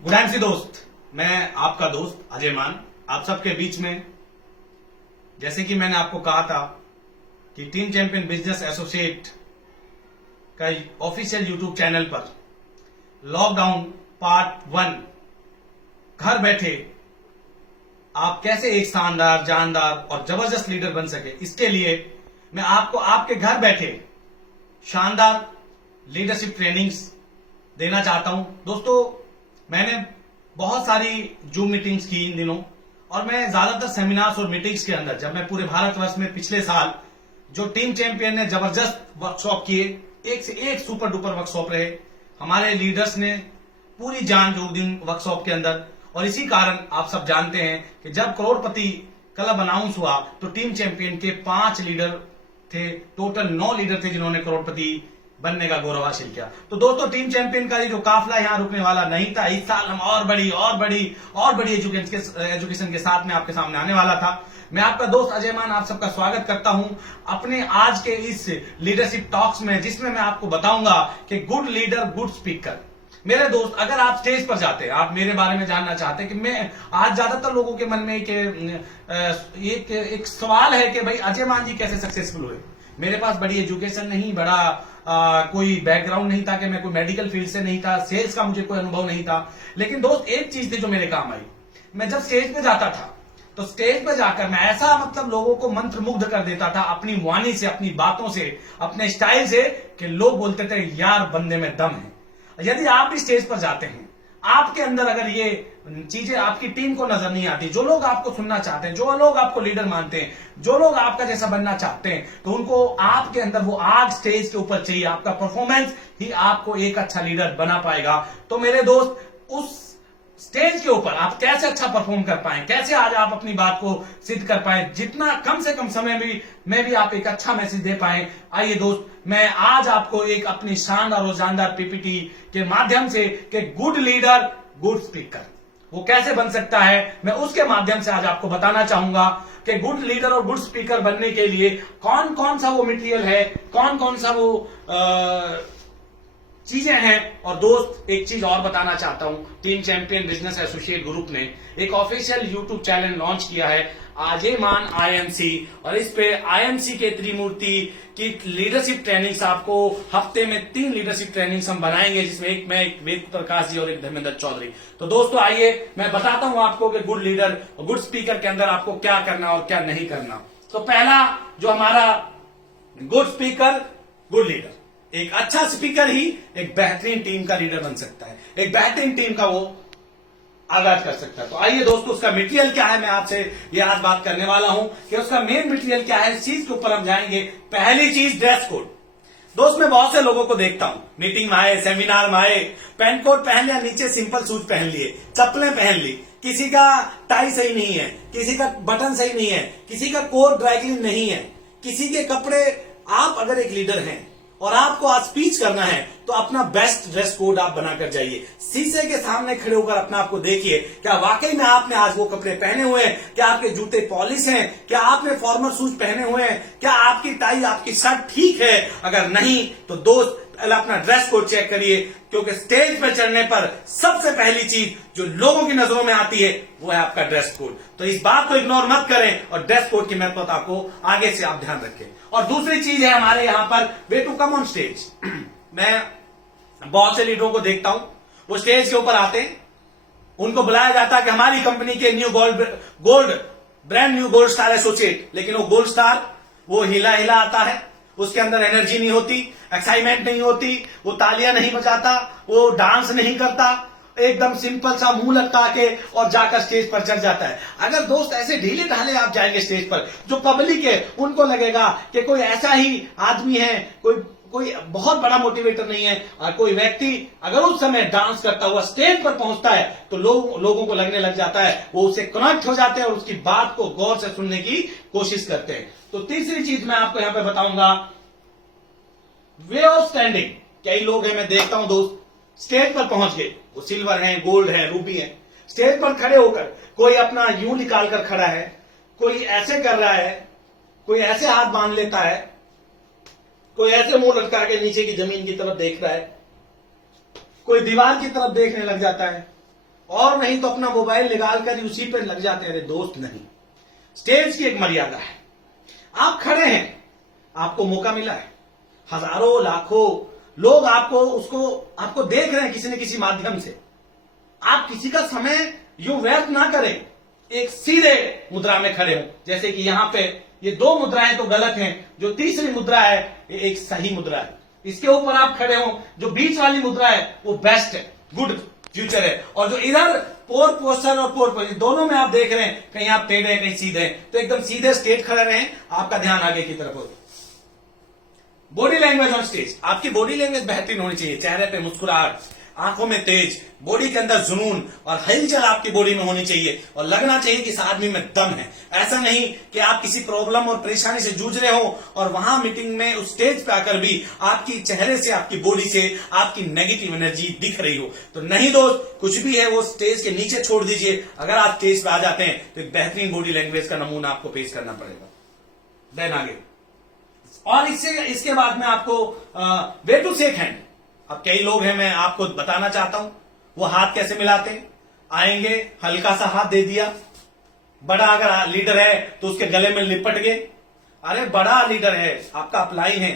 Good MC दोस्त, मैं आपका दोस्त अजय मान आप सबके बीच में। जैसे कि मैंने आपको कहा था कि टीम चैंपियन बिजनेस एसोसिएट का ऑफिशियल यूट्यूब चैनल पर लॉकडाउन पार्ट 1 घर बैठे आप कैसे एक शानदार, जानदार और जबरदस्त लीडर बन सके, इसके लिए मैं आपको आपके घर बैठे शानदार लीडरशिप ट्रेनिंग्स देना चाहता हूं। दोस्तों, मैंने बहुत सारी जूम मीटिंग्स की इन दिनों, और मैं ज्यादातर सेमिनार्स और मीटिंग्स के अंदर, जब मैं पूरे भारतवर्ष में पिछले साल जो टीम चैंपियन ने जबरदस्त वर्कशॉप किए, एक से एक सुपर डुपर वर्कशॉप रहे, हमारे लीडर्स ने पूरी जान जो दिन वर्कशॉप के अंदर। और इसी कारण आप सब जानते हैं कि जब करोड़पति क्लब अनाउंस हुआ तो टीम चैंपियन के 5 लीडर थे, टोटल 9 लीडर थे जिन्होंने करोड़पति बनने का गौरव हासिल किया। तो दोस्तों, टीम चैंपियन का ये जो काफिला यहाँ रुकने वाला नहीं था, इस साल हम और बड़ी एजुकेशन के साथ में आपके सामने आने वाला था। मैं आपका दोस्त अजय मान आप सबका स्वागत करता हूं अपने आज के इस लीडरशिप टॉक्स में, जिसमें मैं आपको बताऊंगा कि गुड लीडर गुड स्पीकर। मेरे दोस्त, अगर आप स्टेज पर जाते हैं, आप मेरे बारे में जानना चाहते हैं कि मैं आज ज्यादातर लोगों के मन में एक सवाल है कि भाई अजय मान जी कैसे सक्सेसफुल हुए। मेरे पास बड़ी एजुकेशन नहीं, कोई बैकग्राउंड नहीं था, कि मैं कोई मेडिकल फील्ड से नहीं था, सेल्स का मुझे कोई अनुभव नहीं था। लेकिन दोस्त, एक चीज थी जो मेरे काम आई। मैं जब स्टेज पे जाता था तो स्टेज पे जाकर मैं ऐसा लोगों को मंत्र मुग्ध कर देता था अपनी वाणी से, अपनी बातों से, अपने स्टाइल से, कि लोग बोलते थे यार बंदे में दम है। यदि आप भी स्टेज पर जाते हैं, आपके अंदर अगर ये चीजें आपकी टीम को नजर नहीं आती, जो लोग आपको सुनना चाहते हैं, जो लोग आपको लीडर मानते हैं, जो लोग आपका जैसा बनना चाहते हैं, तो उनको आपके अंदर वो आग स्टेज के ऊपर चाहिए। आपका परफॉर्मेंस ही आपको एक अच्छा लीडर बना पाएगा। तो मेरे दोस्त, उस स्टेज के ऊपर आप कैसे अच्छा परफॉर्म कर पाए, कैसे आज आप अपनी बात को सिद्ध कर पाए, जितना कम से कम समय में भी आप एक अच्छा मैसेज दे पाए। आइए दोस्त, मैं आज आपको एक अपनी शानदार और जानदार पीपीटी के माध्यम से कि गुड लीडर गुड स्पीकर वो कैसे बन सकता है, मैं उसके माध्यम से आज आपको बताना चाहूंगा कि गुड लीडर और गुड स्पीकर बनने के लिए कौन कौन सा वो मटेरियल है, कौन कौन सा वो चीजें हैं। और दोस्त, एक चीज और बताना चाहता हूं, team champion business associate group ने एक ऑफिशियल यूट्यूब चैनल लॉन्च किया है, अजय मान आईएमसी, और इस पे आईएमसी के त्रिमूर्ति की लीडरशिप ट्रेनिंग्स आपको हफ्ते में 3 लीडरशिप ट्रेनिंग्स हम बनाएंगे, जिसमें एक मैं, एक वेद प्रकाश जी और एक धर्मेंद्र चौधरी। तो दोस्तों, आइए मैं बताता हूं आपको कि गुड लीडर और गुड स्पीकर के अंदर आपको क्या करना और क्या नहीं करना। तो पहला जो हमारा गुड स्पीकर, गुड लीडर, एक अच्छा स्पीकर ही एक बेहतरीन टीम का लीडर बन सकता है, एक बेहतरीन टीम का वो आगाज कर सकता है। तो आइए दोस्तों, उसका मटेरियल क्या है, मैं आपसे ये आज बात करने वाला हूं कि उसका मेन मटेरियल क्या है। इस चीज के ऊपर हम जाएंगे। पहली चीज, ड्रेस कोड। दोस्त, मैं बहुत से लोगों को देखता हूं, मीटिंग में आए, सेमिनार में आए, पैंट कोट पहन लिया, नीचे सिंपल शूज पहन लिए, चप्पलें पहन ली, किसी का टाई सही नहीं है, किसी का बटन सही नहीं है, किसी का कोट ड्राइक्लीन नहीं है, किसी के कपड़े। आप अगर एक लीडर हैं और आपको आज स्पीच करना है तो अपना बेस्ट ड्रेस कोड आप बनाकर जाइए। शीशे के सामने खड़े होकर अपने आप को देखिए, क्या वाकई में आपने आज वो कपड़े पहने हुए हैं, क्या आपके जूते पॉलिश हैं, क्या आपने फॉर्मल शूज पहने हुए हैं, क्या आपकी टाई, आपकी शर्ट ठीक है। अगर नहीं तो दोस्त, पहले अपना ड्रेस कोड चेक करिए, क्योंकि स्टेज पर चढ़ने पर सबसे पहली चीज जो लोगों की नजरों में आती है वो है आपका ड्रेस कोड। तो इस बात को इग्नोर मत करें और ड्रेस कोड की महत्वता को आगे से आप ध्यान रखें। और दूसरी चीज है हमारे यहां पर way to come on stage. मैं बहुत से लीडरों को देखता हूं, वो स्टेज के ऊपर आते हैं, उनको बुलाया जाता है कि हमारी कंपनी के brand new gold star associate, लेकिन वो गोल्ड स्टार वो हिला हिला आता है, उसके अंदर एनर्जी नहीं होती, एक्साइटमेंट नहीं होती, वो तालियां नहीं बजाता, वो डांस नहीं करता, एकदम सिंपल सा मुंह लटका के और जाकर स्टेज पर चढ़ जाता है। अगर दोस्त ऐसे ढीले ढाले आप जाएंगे स्टेज पर, जो पब्लिक है उनको लगेगा कि कोई ऐसा ही आदमी है, कोई बहुत बड़ा मोटिवेटर नहीं है। और कोई व्यक्ति अगर उस समय डांस करता हुआ स्टेज पर पहुंचता है तो लोगों को लगने लग जाता है, वो उससे कनेक्ट हो जाते हैं और उसकी बात को गौर से सुनने की कोशिश करते हैं। तो तीसरी चीज मैं आपको यहां पे बताऊंगा, वे ऑफ स्टैंडिंग। कई लोग हैं, मैं देखता हूं दोस्त, स्टेज पर पहुंच गए, वो सिल्वर है, गोल्ड है, रूबी है, स्टेज पर खड़े होकर कोई अपना यूं निकाल कर खड़ा है, कोई ऐसे कर रहा है, कोई ऐसे हाथ बांध लेता है, कोई ऐसे मुंह लटका के नीचे की जमीन की तरफ देख रहा है, कोई दीवार की तरफ देखने लग जाता है, और नहीं तो अपना मोबाइल निकाल कर उसी पे लग जाते हैं। अरे दोस्त नहीं, स्टेज की एक मर्यादा है। आप खड़े हैं, आपको मौका मिला है, हजारों लाखों लोग आपको देख रहे हैं किसी न किसी माध्यम से। आप किसी का समय यूं व्यर्थ ना करें, एक सीधे मुद्रा में खड़े हो। जैसे कि यहां पे ये दो मुद्राएं तो गलत हैं, जो तीसरी मुद्रा है ये एक सही मुद्रा है, इसके ऊपर आप खड़े हो। जो बीच वाली मुद्रा है वो बेस्ट है, गुड फ्यूचर है। और जो इधर पोर पोस्टर और पोर पोजिशन दोनों में आप देख रहे हैं, कहीं आप टेढ़े हैं कहीं सीधे हैं, तो एकदम सीधे स्ट्रेट खड़े रहें, आपका ध्यान आगे की तरफ हो। बॉडी लैंग्वेज ऑन स्टेज, आपकी बॉडी लैंग्वेज बेहतरीन होनी चाहिए। चेहरे पे मुस्कुराहट, आंखों में तेज, बॉडी के अंदर जुनून और हलचल आपकी बॉडी में होनी चाहिए और लगना चाहिए कि इस आदमी में दम है। ऐसा नहीं कि आप किसी प्रॉब्लम और परेशानी से जूझ रहे हो और वहां मीटिंग में उस स्टेज पे आकर भी आपकी चेहरे से, आपकी बॉडी से आपकी नेगेटिव एनर्जी दिख रही हो। तो नहीं दोस्त, कुछ भी है वो स्टेज के नीचे छोड़ दीजिए। अगर आप स्टेज पे आ जाते हैं तो एक बेहतरीन बॉडी लैंग्वेज का नमूना आपको पेश करना पड़ेगा। देन आगे, और इसके बाद में आपको वे टू शेक हैंड। अब कई लोग हैं, मैं आपको बताना चाहता हूं वो हाथ कैसे मिलाते हैं। आएंगे, हल्का सा हाथ दे दिया। बड़ा अगर लीडर है तो उसके गले में लिपट गए। अरे बड़ा लीडर है, आपका अप्लाई है,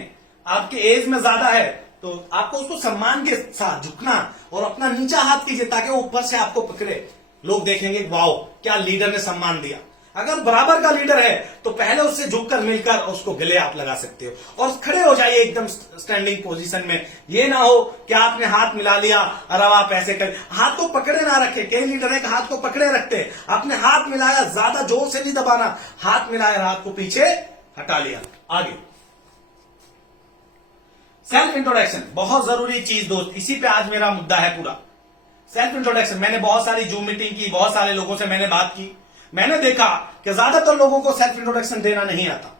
आपके एज में ज्यादा है, तो आपको उसको सम्मान के साथ झुकना और अपना नीचा हाथ कीजिए ताकि वो ऊपर से आपको पकड़े। लोग देखेंगे वाओ क्या लीडर ने सम्मान दिया। अगर बराबर का लीडर है तो पहले उससे झुककर मिलकर उसको गले आप लगा सकते हो और खड़े हो जाइए एकदम स्टैंडिंग पोजीशन में। ये ना हो कि आपने हाथ मिला लिया और अब आप ऐसे कर, हाथ को पकड़े ना रखे। कई लीडर है कि हाथ को पकड़े रखते हैं। आपने हाथ मिलाया, ज्यादा जोर से नहीं दबाना, हाथ मिलाया, हाथ को पीछे हटा लिया। आगे, सेल्फ इंट्रोडक्शन बहुत जरूरी चीज दोस्त, इसी पे आज मेरा मुद्दा है पूरा। सेल्फ इंट्रोडक्शन, मैंने बहुत सारी जूम मीटिंग की, बहुत सारे लोगों से मैंने बात की, मैंने देखा कि ज्यादातर लोगों को सेल्फ इंट्रोडक्शन देना नहीं आता।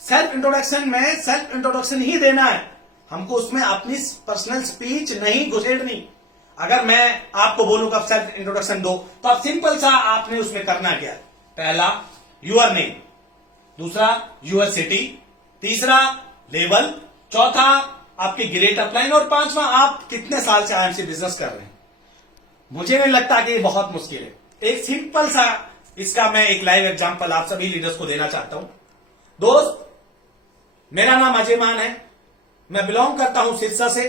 सेल्फ इंट्रोडक्शन में सेल्फ इंट्रोडक्शन ही देना है हमको, उसमें अपनी पर्सनल स्पीच नहीं घुसेड़नी। अगर मैं आपको बोलूं कि आप सेल्फ इंट्रोडक्शन दो तो आप सिंपल सा आपने उसमें करना क्या है। पहला यूर नेम, दूसरा यूर सिटी, तीसरा लेवल, चौथा आपकी ग्रेट अपलाइन और पांचवा आप कितने साल से आईएमसी बिजनेस कर रहे हैं। मुझे नहीं लगता कि ये बहुत मुश्किल है। एक सिंपल सा इसका मैं एक लाइव एग्जांपल आप सभी लीडर्स को देना चाहता हूं। दोस्त, मेरा नाम अजय मान है, मैं बिलोंग करता हूं सिरसा से,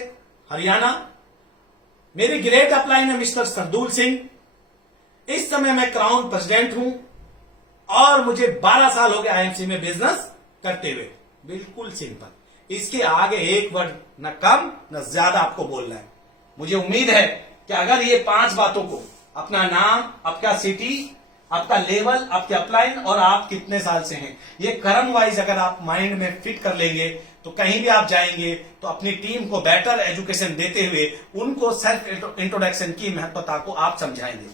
हरियाणा। मेरी ग्रेट अपलाइन है मिस्टर सरदूल सिंह। इस समय मैं क्राउन प्रेसिडेंट हूं और मुझे 12 साल हो गए आईएमसी में बिजनेस करते हुए। बिल्कुल सिंपल, इसके आगे एक वर्ड न कम न ज्यादा आपको बोलना है। मुझे उम्मीद है कि अगर ये 5 बातों को, अपना नाम, आपका सिटी, आपका लेवल, आपके अपलाइन और आप कितने साल से हैं, ये क्रम वाइज अगर आप माइंड में फिट कर लेंगे तो कहीं भी आप जाएंगे तो अपनी टीम को बेटर एजुकेशन देते हुए उनको सेल्फ इंट्रोडक्शन की महत्वता को आप समझाएंगे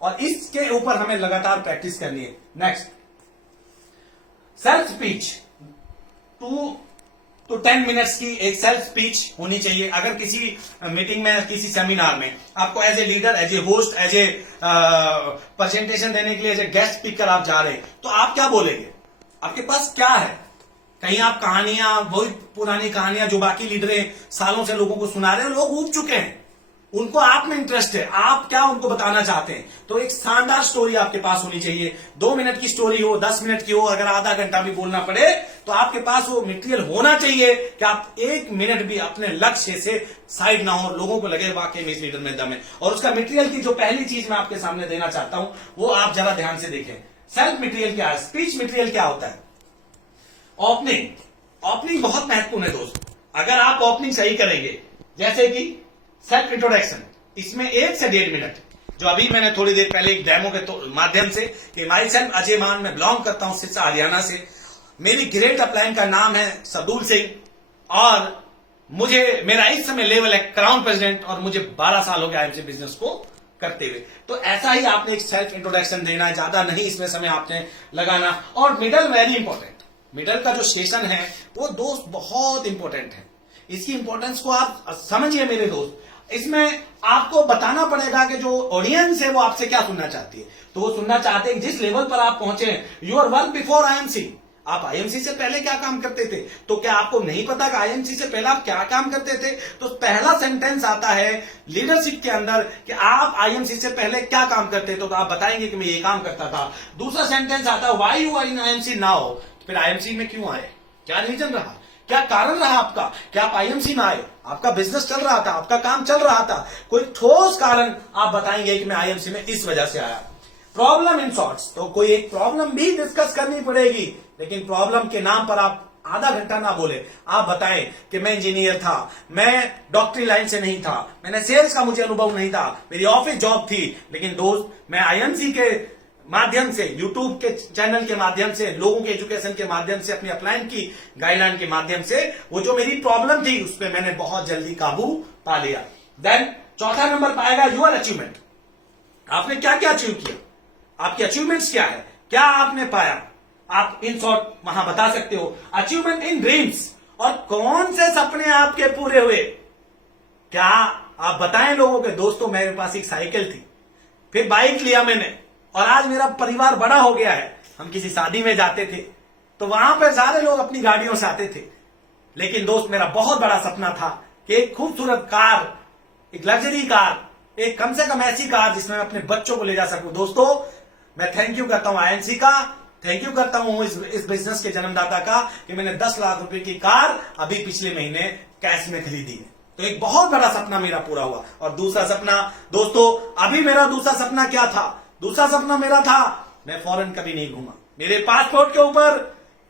और इसके ऊपर हमें लगातार प्रैक्टिस करनी है। Next, self speech 2 to 10 minutes की एक सेल्फ स्पीच होनी चाहिए। अगर किसी मीटिंग में, किसी सेमिनार में आपको as a leader, as a host, as a presentation देने के लिए एज ए गेस्ट स्पीकर आप जा रहे हैं तो आप क्या बोलेंगे, आपके पास क्या है। कहीं आप कहानियां, वही पुरानी कहानियां जो बाकी लीडरें सालों से लोगों को सुना रहे हैं, लोग ऊब चुके हैं, उनको आप में इंटरेस्ट है, आप क्या उनको बताना चाहते हैं। तो एक शानदार स्टोरी आपके पास होनी चाहिए। 2 मिनट की स्टोरी हो, 10 मिनट की हो, अगर आधा घंटा भी बोलना पड़े तो आपके पास वो मटेरियल होना चाहिए कि आप 1 मिनट भी अपने लक्ष्य से साइड ना हो, लोगों को लगे वाकई में इस लीडर में दम है। और उसका मटेरियल की जो पहली चीज मैं आपके सामने देना चाहता हूं वो आप जरा ध्यान से देखें। सेल्फ मटेरियल क्या है, स्पीच मटेरियल क्या होता है। ओपनिंग बहुत महत्वपूर्ण है दोस्त। अगर आप ओपनिंग सही करेंगे, जैसे कि सेल्फ इंट्रोडक्शन, इसमें 1 से 1.5 मिनट, जो अभी मैंने थोड़ी देर पहले एक डेमो के माध्यम से कि माई सेल्फ अजय मान, मैं बिलोंग करता हूं सिरसा हरियाणा से, मेरी ग्रेट अपलाइन का नाम है सरदूल सिंह और मेरा इस समय लेवल है क्राउन प्रेसिडेंट और मुझे 12 साल हो गए आईएमसी बिजनेस को करते हुए। तो ऐसा ही आपने एक सेल्फ इंट्रोडक्शन देना है, ज्यादा नहीं इसमें समय आपने लगाना। और मिडल वेरी इंपॉर्टेंट, मिडल का जो सेशन है वो दोस्त बहुत इंपॉर्टेंट है। इसकी इंपॉर्टेंस को आप समझिए मेरे दोस्त। इसमें आपको बताना पड़ेगा कि जो ऑडियंस है वो आपसे क्या सुनना चाहती है। तो वो सुनना चाहते हैं कि जिस लेवल पर आप पहुंचे, you are work before IMC, आप आईएमसी से पहले क्या काम करते थे? तो क्या आपको नहीं पता कि आईएमसी से पहले आप क्या काम करते थे? तो पहला सेंटेंस आता है लीडरशिप के अंदर कि आप आईएमसी से पहले क्या काम करते थे, तो आप बताएंगे कि मैं ये काम करता था। दूसरा सेंटेंस आता है why you are in IMC now, फिर आईएमसी में क्यों आए, क्या रीजन रहा, क्या कारण रहा आपका कि आप आईएमसी में आए? आपका बिजनेस चल रहा था, आपका काम चल रहा था, कोई ठोस कारण आप बताएंगे कि मैं आईएमसी में इस वजह से आया। प्रॉब्लम इन शॉर्ट्स, तो कोई एक प्रॉब्लम भी डिस्कस करनी पड़ेगी, लेकिन प्रॉब्लम के नाम पर आप आधा घंटा ना बोले। आप बताएं कि मैं इंजीनियर था, मैं डॉक्टरी लाइन से नहीं था, मैंने सेल्स का मुझे अनुभव नहीं था, मेरी ऑफिस जॉब थी, लेकिन दोस्त मैं आईएमसी के माध्यम से, यूट्यूब के चैनल के माध्यम से, लोगों के एजुकेशन के माध्यम से, अपनी अपलाइन की गाइडलाइन के माध्यम से वो जो मेरी प्रॉब्लम थी उस पर मैंने बहुत जल्दी काबू पा लिया। देन चौथा नंबर पाएगा योर अचीवमेंट। आपने क्या क्या अचीव किया, आपके अचीवमेंट्स क्या है, क्या आपने पाया, आप इन शॉर्ट वहां बता सकते हो। अचीवमेंट इन ड्रीम्स, और कौन से सपने आपके पूरे हुए, क्या आप बताएं लोगों के। दोस्तों मेरे पास एक साइकिल थी, फिर बाइक लिया मैंने, और आज मेरा परिवार बड़ा हो गया है। हम किसी शादी में जाते थे तो वहां पर सारे लोग अपनी गाड़ियों से आते थे, लेकिन दोस्त मेरा बहुत बड़ा सपना था कि एक खूबसूरत कार, एक लग्जरी कार, एक कम से कम ऐसी कार जिसमें मैं अपने बच्चों को ले जा सकूं। दोस्तों मैं थैंक यू करता हूं आईएमसी का, थैंक यू करता हूं इस बिजनेस के जन्मदाता का कि मैंने 10 लाख रुपए की कार अभी पिछले महीने कैश में खरीदी है। तो एक बहुत बड़ा सपना मेरा पूरा हुआ। और दूसरा सपना दोस्तों, अभी मेरा दूसरा सपना क्या था? दूसरा सपना मेरा था, मैं फॉरेन कभी नहीं घूमा, मेरे पासपोर्ट के ऊपर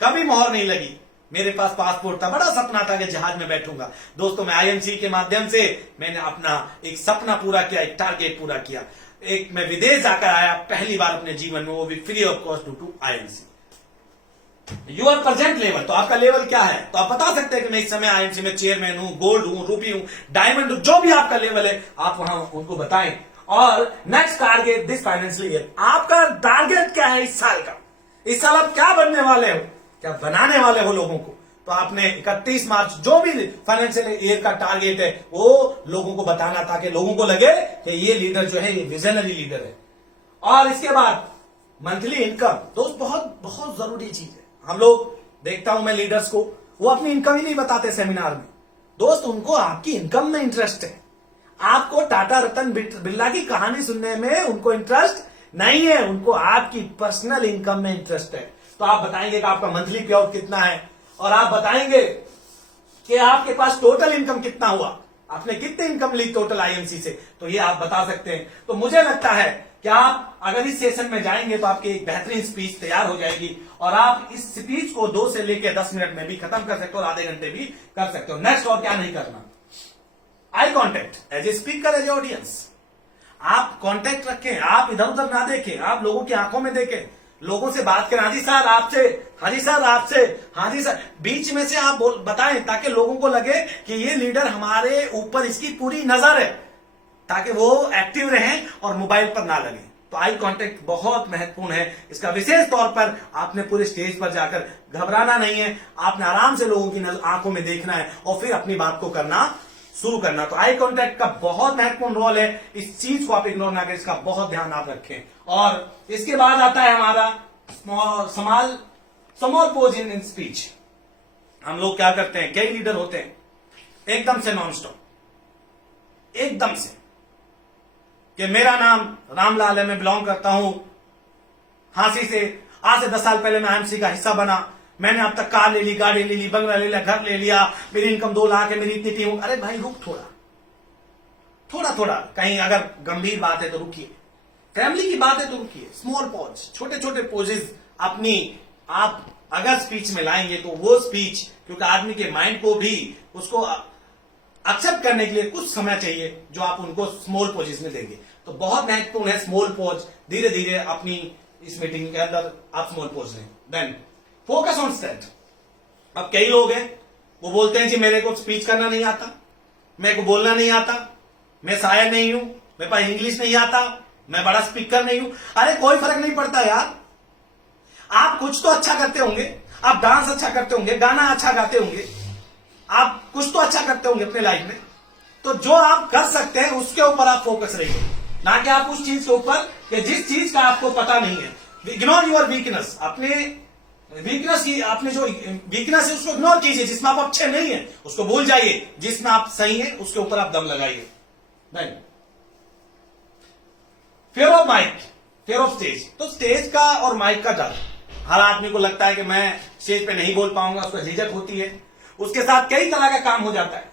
कभी मोहर नहीं लगी, मेरे पास पासपोर्ट था, बड़ा सपना था कि जहाज में बैठूंगा। दोस्तों मैं आईएमसी के माध्यम से मैंने अपना एक सपना पूरा किया, एक टारगेट पूरा किया। एक मैं विदेश जाकर आया पहली बार अपने जीवन में, वो भी free of cost due to IMC. Your present level, तो आपका लेवल क्या है? तो आप बता सकते हैं कि मैं इस समय आईएमसी में चेयरमैन हूं, गोल्ड हूं, रूबी हूं, डायमंड हूं, जो भी आपका लेवल है आप वहां उनको बताएं। और next target this financial year, आपका टारगेट क्या है इस साल का? इस साल आप क्या बनने वाले हो, क्या बनाने वाले हो लोगों को? तो आपने 31 मार्च जो भी फाइनेंशियल ईयर का टारगेट है वो लोगों को बताना, ताकि लोगों को लगे कि ये लीडर जो है ये विजनरी लीडर है। और इसके बाद मंथली इनकम, दोस्त बहुत बहुत जरूरी चीज है। हम लोग देखता हूं मैं लीडर्स को, वो अपनी इनकम ही नहीं बताते सेमिनार में। दोस्त उनको आपकी इनकम में इंटरेस्ट है, आपको टाटा रतन बिरला की कहानी सुनने में उनको इंटरेस्ट नहीं है, उनको आपकी पर्सनल इनकम में इंटरेस्ट है। तो आप बताएंगे कि आपका मंथली पे आउट कितना है, और आप बताएंगे कि आपके पास टोटल इनकम कितना हुआ, आपने कितनी इनकम ली टोटल आईएमसी से, तो ये आप बता सकते हैं। तो मुझे लगता है कि आप अगर इस सेशन में जाएंगे तो आपकी एक बेहतरीन स्पीच तैयार हो जाएगी, और आप इस स्पीच को 2 से लेकर 10 मिनट में भी खत्म कर सकते हो, और आधे घंटे भी कर सकते हो। नेक्स्ट और क्या नहीं करना, I contact as a speaker, as a audience. आप कॉन्टेक्ट रखें, आप इधर उधर ना देखें, आप लोगों की आंखों में देखें, लोगों से बात करें। हाजी सर आपसे, हाजी सर आपसे, हाजी सर, बीच में से आप बताएं, ताकि लोगों को लगे कि ये लीडर हमारे ऊपर, इसकी पूरी नजर है, ताकि वो एक्टिव रहें और मोबाइल पर ना लगे। तो आई कांटेक्ट बहुत महत्वपूर्ण है। इसका विशेष तौर पर आपने पूरे स्टेज पर जाकर घबराना नहीं है, आपने आराम से लोगों की आंखों में देखना है और फिर अपनी बात को करना शुरू करना। तो आई कांटेक्ट का बहुत महत्वपूर्ण रोल है, इस चीज को आप इग्नोर ना करें, इसका बहुत ध्यान आप रखें। और इसके बाद आता है हमारा स्मॉल पोज इन स्पीच। हम लोग क्या करते हैं, कई लीडर होते हैं एकदम से नॉन स्टॉप, एकदम से कि मेरा नाम रामलाल है, मैं बिलोंग करता हूं हांसी से, आज से 10 साल पहले मैं आईएमसी का हिस्सा बना, मैंने अब तक कार ले ली, गाड़ी ले ली, बंगला ले लिया, घर ले लिया, मेरी इनकम 2 लाख है, मेरी इतनी टीम। अरे भाई रुक, थोड़ा थोड़ा कहीं अगर गंभीर बात है तो रुकिए, फैमिली की बात है तो रुकिए। स्मॉल पॉज, छोटे छोटे पोजेस अपनी आप अगर स्पीच में लाएंगे तो वो स्पीच, क्योंकि आदमी के माइंड को भी उसको एक्सेप्ट करने के लिए कुछ समय चाहिए, जो आप उनको स्मॉल पोजेस में देंगे। तो बहुत महत्वपूर्ण है स्मॉल पोज। धीरे धीरे अपनी इस मीटिंग के अंदर आप स्मॉल पोज लें। Then focus on strength. अब कई लोग हैं वो बोलते हैं जी मेरे को स्पीच करना नहीं आता, मेरे को बोलना नहीं आता, मैं शायर नहीं हूं, मेरे पास इंग्लिश नहीं आता, मैं बड़ा स्पीकर नहीं हूं। अरे कोई फर्क नहीं पड़ता यार, आप कुछ तो अच्छा करते होंगे, आप डांस अच्छा करते होंगे, गाना अच्छा गाते होंगे, आप कुछ तो अच्छा करते होंगे अपने लाइफ में। तो जो आप कर सकते हैं उसके ऊपर आप फोकस रहिए, ना कि आप उस चीज के ऊपर कि जिस चीज का आपको पता नहीं है। Ignore your weakness. अपने वीकनेस की आपने जो वीकनेस है उसको इग्नोर कीजिए, जिसमें आप अच्छे नहीं है उसको भूल जाइए, जिसमें आप सही है उसके ऊपर आप दम लगाइए। नहीं, fear of mic, fear of stage, तो स्टेज का और माइक का डर। हर आदमी को लगता है कि मैं स्टेज पे नहीं बोल पाऊंगा, उसको झिझक होती है, उसके साथ कई तरह का काम हो जाता है।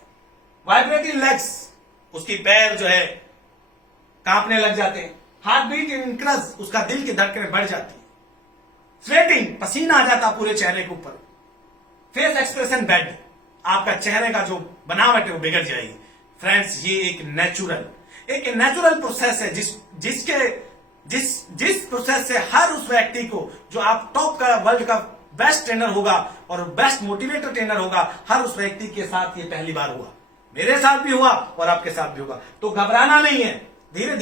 वाइब्रेटिंग लेग्स, उसकी पैर जो है कांपने लग जाते हैं, हार्ट बीट इंक्रीज, उसका दिल की धड़कनें बढ़ जाती है, स्वेटिंग, पसीना आ जाता पूरे चेहरे के ऊपर, फेस एक्सप्रेशन बैड, आपका चेहरे का जो बनावट है वो बिगड़ जाएगी। फ्रेंड्स, ये एक नेचुरल प्रोसेस है जिस प्रोसेस से हर उस व्यक्ति को, जो आप टॉप का वर्ल्ड का बेस्ट ट्रेनर होगा और बेस्ट मोटिवेटर ट्रेनर होगा, हर उस व्यक्ति के साथ ये पहली बार हुआ, मेरे साथ भी हुआ और आपके साथ भी होगा। तो घबराना नहीं है, धीरे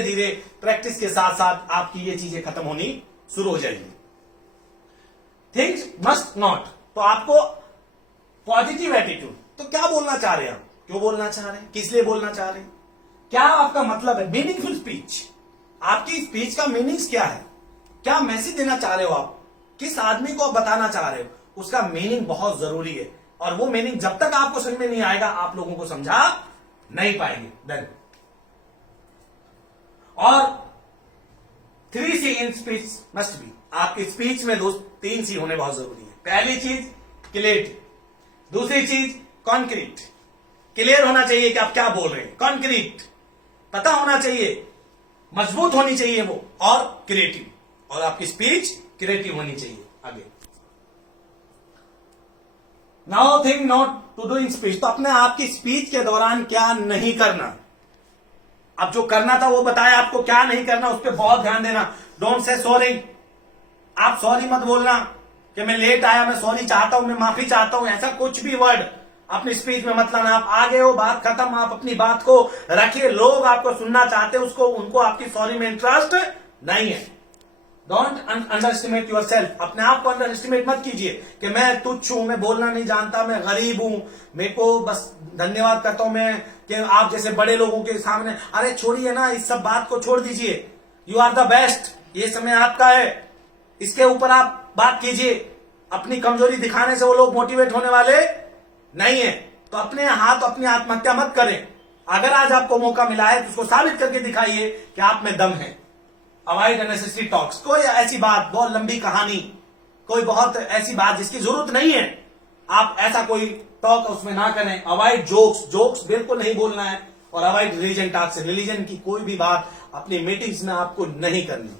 धीरे प्रैक्टिस के साथ साथ आपकी ये चीजें खत्म होनी शुरू हो जाएगी। थिंग्स मस्ट नॉट, तो आपको पॉजिटिव एटीट्यूड, तो क्या बोलना चाह रहे हैं आप, क्यों बोलना चाह रहे हैं, किस लिए बोलना चाह रहे हैं, क्या आपका मतलब है, मीनिंगफुल स्पीच, आपकी स्पीच का मीनिंग्स क्या है, क्या मैसेज देना चाह रहे हो आप, किस आदमी को आप बताना चाह रहे हो, उसका मीनिंग बहुत जरूरी है। और वो मीनिंग जब तक आपको समझ में नहीं आएगा आप लोगों को समझा नहीं पाएंगे। देन और 3C in speech must be, आपकी स्पीच में दोस्त 3C होने बहुत जरूरी है। पहली चीज क्लियरिटी, दूसरी चीज कॉन्क्रीट, क्लियर होना चाहिए कि आप क्या बोल रहे हैं, कॉन्क्रीट पता होना चाहिए, मजबूत होनी चाहिए वो, और क्रिएटिव, और आपकी स्पीच क्रिएटिव होनी चाहिए। आगे now think not to do in speech, तो अपने आपकी स्पीच के दौरान क्या नहीं करना, अब जो करना था वो बताया आपको, क्या नहीं करना उस पर बहुत ध्यान देना। डोंट से सॉरी, आप सॉरी मत बोलना कि मैं लेट आया, मैं सॉरी चाहता हूं, मैं माफी चाहता हूं, ऐसा कुछ भी वर्ड अपनी स्पीच में मत लाना। आप आगे हो, बात खत्म, आप अपनी बात को रखिए, लोग आपको सुनना चाहते हैं, उसको उनको आपकी सॉरी में इंटरेस्ट नहीं है। Don't under estimate your self, अपने आप को अंडर एस्टिमेट मत कीजिए कि मैं तुच्छ हूं, मैं बोलना नहीं जानता, मैं गरीब हूं, मेरे को बस धन्यवाद करता हूं मैं कि आप जैसे बड़े लोगों के सामने। अरे छोड़िए ना, इस सब बात को छोड़ दीजिए, यू आर द बेस्ट, ये समय आपका है, इसके ऊपर आप बात कीजिए। अपनी कमजोरी दिखाने से वो लोग मोटिवेट होने वाले नहीं है, तो अपने हाथ अपनी आत्महत्या मत करें। अगर आज आपको मौका मिला है तो उसको साबित करके दिखाइए कि आप में दम है। अवॉइड अननेसेसरी टॉक्स, कोई ऐसी बात, बहुत लंबी कहानी, कोई बहुत ऐसी बात जिसकी जरूरत नहीं है, आप ऐसा कोई टॉक उसमें ना करें। अवॉइड जोक्स बिल्कुल नहीं बोलना है, और अवॉइड रिलीजन टॉक से, रिलीजन की कोई भी बात अपनी मीटिंग्स में आपको नहीं करनी।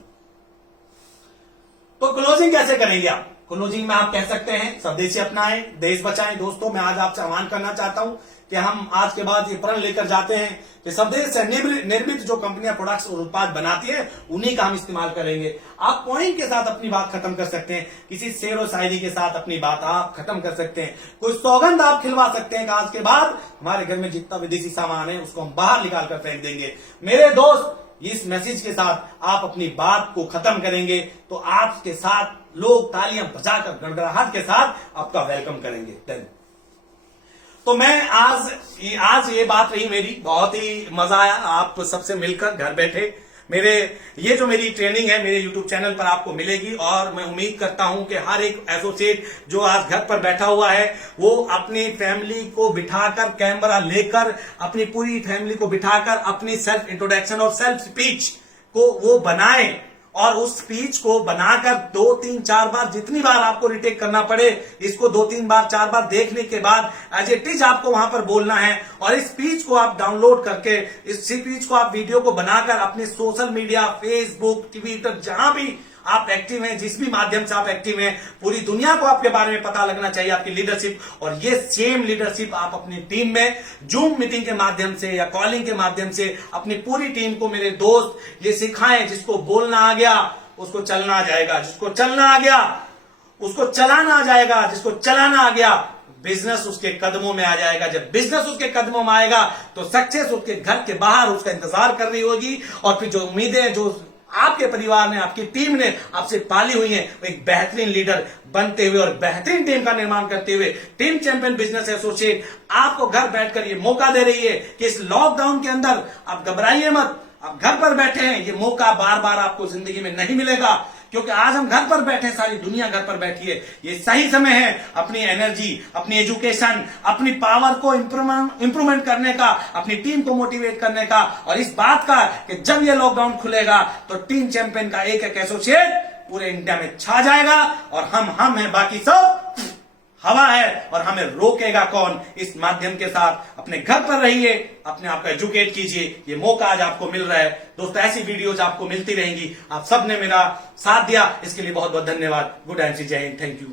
तो क्लोजिंग कैसे करेंगे आप, क्लोजिंग में आप कह सकते हैं स्वदेशी अपनाएं, देश बचाएं। दोस्तों, मैं आज आपसे आह्वान करना चाहता हूं कि हम आज के बाद ये प्रण लेकर जाते हैं कि स्वदेश से निर्मित जो कंपनियां प्रोडक्ट्स और उत्पाद बनाती है उन्हीं का हम इस्तेमाल करेंगे। आप पॉइंट के साथ अपनी बात खत्म कर सकते हैं, किसी शेर और शायरी के साथ अपनी बात आप खत्म कर सकते हैं, कोई सौगंध आप खिलवा सकते हैं कि आज के बाद हमारे घर में जितना विदेशी सामान है उसको हम बाहर निकाल कर फेंक देंगे। मेरे दोस्त, इस मैसेज के साथ आप अपनी बात को खत्म करेंगे तो आपके साथ लोग तालियां बजाकर गड़गड़ाहट के साथ आपका वेलकम करेंगे। तो मैं आज ये बात रही मेरी, बहुत ही मजा आया आप सबसे मिलकर घर बैठे। ये जो मेरी ट्रेनिंग है मेरे YouTube चैनल पर आपको मिलेगी, और मैं उम्मीद करता हूं कि हर एक एसोसिएट जो आज घर पर बैठा हुआ है वो अपनी फैमिली को बिठाकर, कैमरा लेकर अपनी पूरी फैमिली को बिठाकर अपनी सेल्फ इंट्रोडक्शन और सेल्फ स्पीच को वो बनाए, और उस स्पीच को बनाकर 2, 3, 4 बार, जितनी बार आपको रिटेक करना पड़े, इसको 2, 3 बार, 4 बार देखने के बाद एज इट इज आपको वहां पर बोलना है। और इस स्पीच को आप डाउनलोड करके, इस स्पीच को आप वीडियो को बनाकर अपने सोशल मीडिया, फेसबुक, ट्विटर, जहां भी आप एक्टिव हैं, जिस भी माध्यम से आप एक्टिव हैं, पूरी दुनिया को आपके बारे में पता लगना चाहिए आपकी लीडरशिप। और ये सेम लीडरशिप आप अपनी टीम में जूम मीटिंग के माध्यम से या कॉलिंग के माध्यम से अपनी पूरी टीम को, मेरे दोस्त, ये सिखाएं। जिसको बोलना आ गया उसको चलना आ जाएगा, जिसको चलना आ गया उसको चलाना आ जाएगा, जिसको चलाना आ गया बिजनेस उसके कदमों में आ जाएगा। जब बिजनेस उसके कदमों में आएगा तो सक्सेस उसके घर के बाहर उसका इंतजार कर रही होगी, और फिर जो उम्मीदें जो आपके परिवार ने, आपकी टीम ने आपसे पाली हुई है, वो एक बेहतरीन लीडर बनते हुए और बेहतरीन टीम का निर्माण करते हुए टीम चैंपियन बिजनेस एसोसिएट आपको घर बैठकर ये मौका दे रही है कि इस लॉकडाउन के अंदर आप घबराइए मत, आप घर पर बैठे हैं, ये मौका बार बार आपको जिंदगी में नहीं मिलेगा, क्योंकि आज हम घर पर बैठे, सारी दुनिया घर पर बैठी है। ये सही समय है अपनी एनर्जी, अपनी एजुकेशन, अपनी पावर को इंप्रूवमेंट करने का, अपनी टीम को मोटिवेट करने का, और इस बात का कि जब ये लॉकडाउन खुलेगा तो टीम चैंपियन का एक एक एसोसिएट पूरे इंडिया में छा जाएगा, और हम हैं, बाकी सब हवा है, और हमें रोकेगा कौन। इस माध्यम के साथ अपने घर पर रहिए, अपने आप को एजुकेट कीजिए, ये मौका आज आपको मिल रहा है। दोस्तों, ऐसी वीडियोज आपको मिलती रहेंगी। आप सबने मेरा साथ दिया, इसके लिए बहुत बहुत धन्यवाद। गुड एंड जय हिंद, थैंक यू।